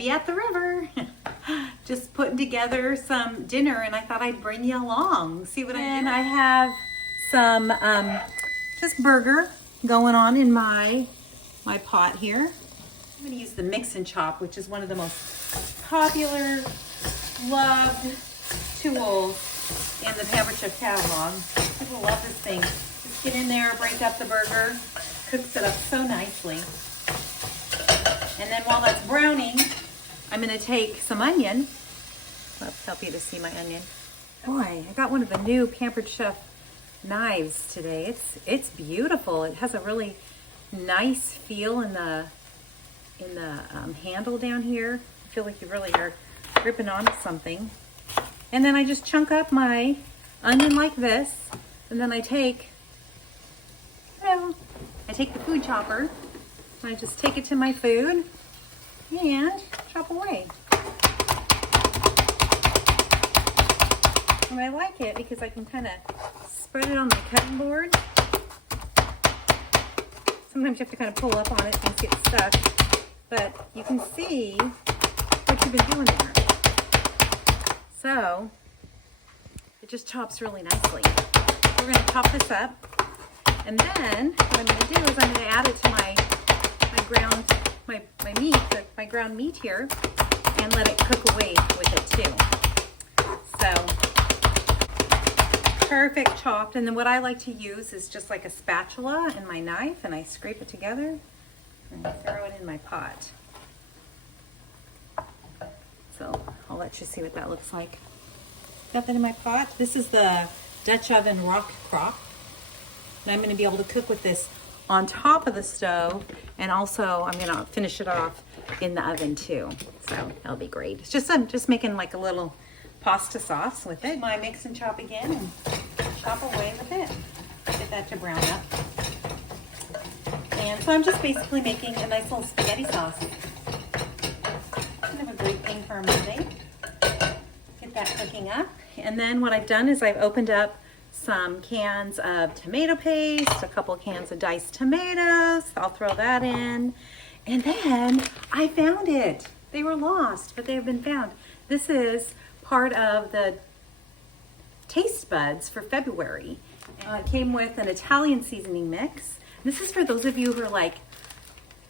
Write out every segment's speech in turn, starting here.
Debbie at the river. Just putting together some dinner, and I thought I'd bring you along. See what I have some just burger going on in my pot here. I'm going to use the mix and chop, which is one of the most popular, loved tools in the Pampered Chef catalog. People love this thing. Just get in there, break up the burger, cooks it up so nicely. And then while that's browning, I'm going to take some onion. Let's help you to see my onion. Boy, I got one of the new Pampered Chef knives today. It's beautiful. It has a really nice feel in the handle down here. I feel like you really are gripping onto something. And then I just chunk up my onion like this, and then I take the food chopper, and I just take it to my food and chop away. And I like it because I can kind of spread it on the cutting board. Sometimes you have to kind of pull up on it, things get stuck. But you can see what you've been doing there. So it just chops really nicely. We're going to chop this up. And then what I'm going to do is I'm going to add it to my ground meat here, and let it cook away with it too. So perfect chopped. And then what I like to use is just like a spatula and my knife, and I scrape it together and throw it in my pot. So I'll let you see what that looks like. Got that in my pot. This is the Dutch oven rock crock. And I'm going to be able to cook with this on top of the stove, and also I'm going to finish it off in the oven too. So that'll be great. It's just, I'm just making like a little pasta sauce with it. My mix and chop again, and chop away with it. Get that to brown up. And so I'm just basically making a nice little spaghetti sauce. Kind of a great thing for a Monday. Get that cooking up. And then what I've done is I've opened up some cans of tomato paste, a couple cans of diced tomatoes. I'll throw that in. And then I found it. They were lost, but they have been found. This is part of the taste buds for February. It came with an Italian seasoning mix. This is for those of you who are like,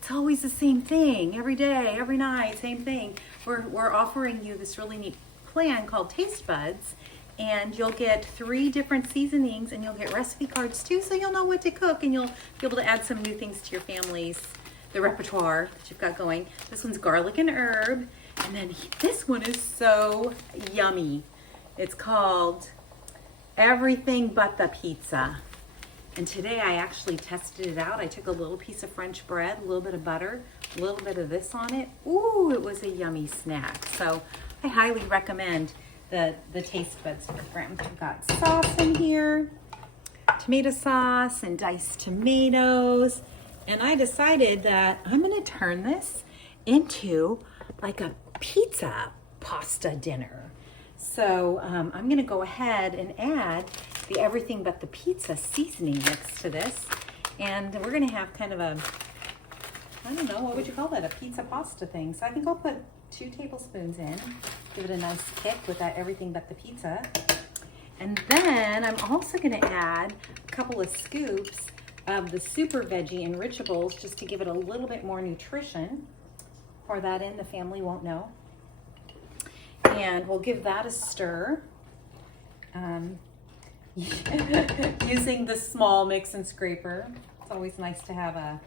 it's always the same thing, every day, every night, same thing. We're offering you this really neat plan called Taste Buds, and you'll get 3 different seasonings, and you'll get recipe cards too, so you'll know what to cook, and you'll be able to add some new things to your family's, the repertoire that you've got going. This one's garlic and herb, and then this one is so yummy. It's called Everything But the Pizza. And today I actually tested it out. I took a little piece of French bread, a little bit of butter, a little bit of this on it. Ooh, it was a yummy snack. So I highly recommend the taste buds for Graham. I've got sauce in here, tomato sauce and diced tomatoes. And I decided that I'm gonna turn this into like a pizza pasta dinner. So I'm gonna go ahead and add the Everything But the Pizza seasoning mix to this. And we're gonna have kind of a, I don't know, what would you call that? A pizza pasta thing. So I think I'll put 2 tablespoons in, give it a nice kick with that Everything But the Pizza. And then I'm also gonna add a couple of scoops of the Super Veggie Enrichables just to give it a little bit more nutrition. Pour that in, the family won't know. And we'll give that a stir. Using the small mix and scraper. It's always nice to have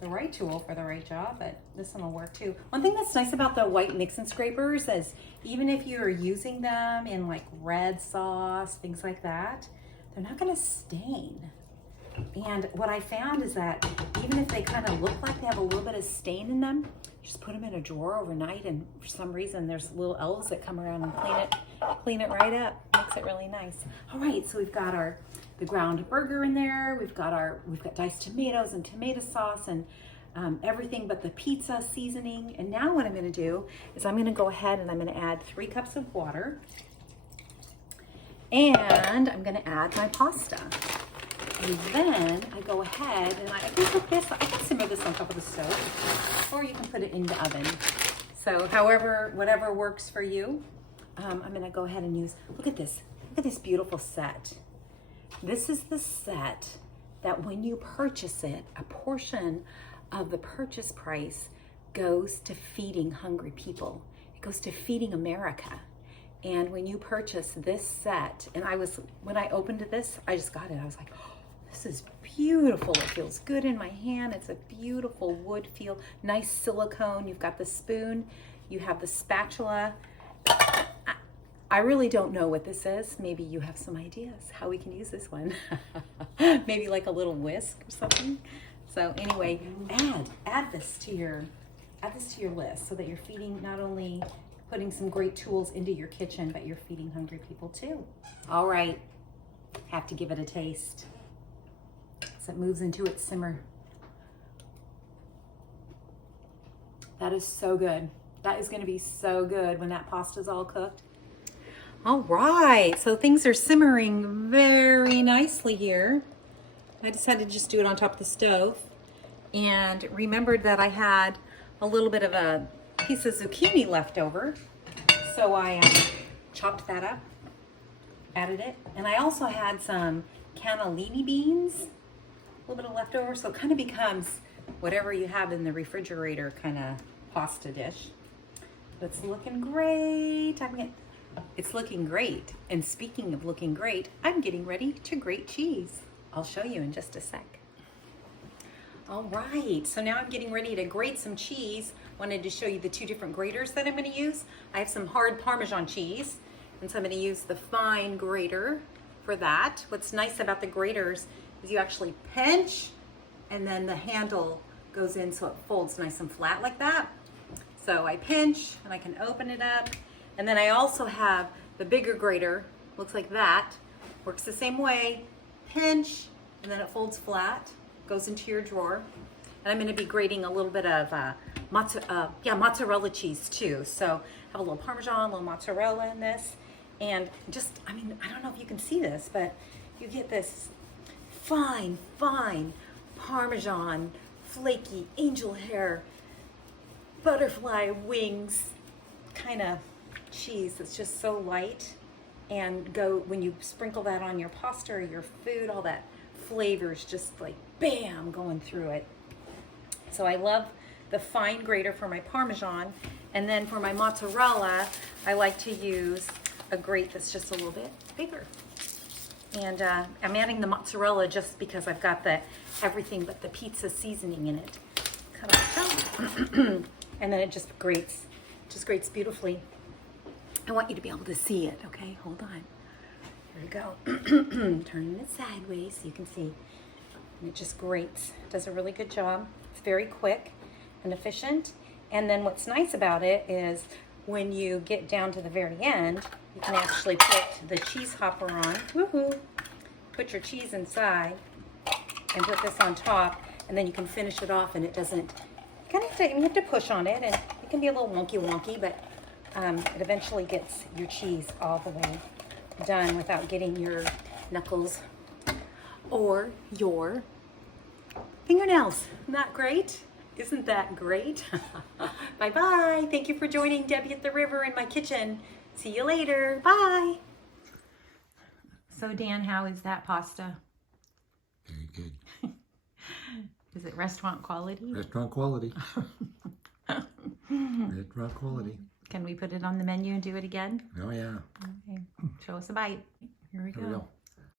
the right tool for the right job, but this one will work too. One thing that's nice about the white mix and scrapers is even if you're using them in like red sauce, things like that, they're not gonna stain. And what I found is that even if they kind of look like they have a little bit of stain in them, just put them in a drawer overnight, and for some reason there's little elves that come around and clean it right up. Makes it really nice. All right, so we've got the ground burger in there. We've got diced tomatoes and tomato sauce and Everything But the Pizza seasoning. And now what I'm going to do is I'm going to go ahead and I'm going to add 3 cups of water, and I'm going to add my pasta. And then I go ahead and I can cook this, I can simmer this on top of the stove, or you can put it in the oven. So however, whatever works for you. I'm gonna go ahead and use, look at this beautiful set. This is the set that when you purchase it, a portion of the purchase price goes to feeding hungry people. It goes to feeding America. And when you purchase this set, and when I opened this, I just got it. I was like, oh, this is beautiful. It feels good in my hand. It's a beautiful wood feel, nice silicone. You've got the spoon, you have the spatula. I really don't know what this is. Maybe you have some ideas how we can use this one. Maybe like a little whisk or something. So anyway, add this to your list so that you're feeding, not only putting some great tools into your kitchen, but you're feeding hungry people too. All right, have to give it a taste as it moves into its simmer. That is so good. That is gonna be so good when that pasta's all cooked. All right, so things are simmering very nicely here. I decided to just do it on top of the stove and remembered that I had a little bit of a piece of zucchini left over. So I chopped that up, added it, and I also had some cannellini beans, a little bit of leftover, so it kind of becomes whatever you have in the refrigerator kind of pasta dish. But it's looking great. It's looking great. And speaking of looking great, I'm getting ready to grate cheese. I'll show you in just a sec. All right, so now I'm getting ready to grate some cheese. Wanted to show you the two different graters that I'm gonna use. I have some hard Parmesan cheese, and so I'm gonna use the fine grater for that. What's nice about the graters is you actually pinch, and then the handle goes in so it folds nice and flat like that. So I pinch, and I can open it up. And then I also have the bigger grater, looks like that. Works the same way, pinch, and then it folds flat, goes into your drawer. And I'm gonna be grating a little bit of mozzarella cheese too. So have a little Parmesan, a little mozzarella in this. And just, I don't know if you can see this, but you get this fine Parmesan, flaky angel hair, butterfly wings kind of cheese that's just so light. And when you sprinkle that on your pasta or your food, all that flavor is just like bam going through it. So I love the fine grater for my Parmesan. And then for my mozzarella, I like to use a grate that's just a little bit bigger. And I'm adding the mozzarella just because I've got everything but the pizza seasoning in it. Cut off. And then it just grates beautifully. I want you to be able to see it, okay? Hold on. Here we go. Turning it sideways so you can see. And it just grates. It does a really good job. It's very quick and efficient. And then what's nice about it is when you get down to the very end, you can actually put the cheese hopper on. Woohoo! Put your cheese inside and put this on top, and then you can finish it off, and it doesn't, you have to push on it, and it can be a little wonky, but it eventually gets your cheese all the way done without getting your knuckles or your fingernails. Isn't that great? Isn't that great? Bye-bye. Thank you for joining Debbie at the River in my kitchen. See you later. Bye. So Dan, how is that pasta? Very good. Is it restaurant quality? Restaurant quality. Restaurant quality. Can we put it on the menu and do it again? Oh yeah. Okay. Show us a bite. Here we go.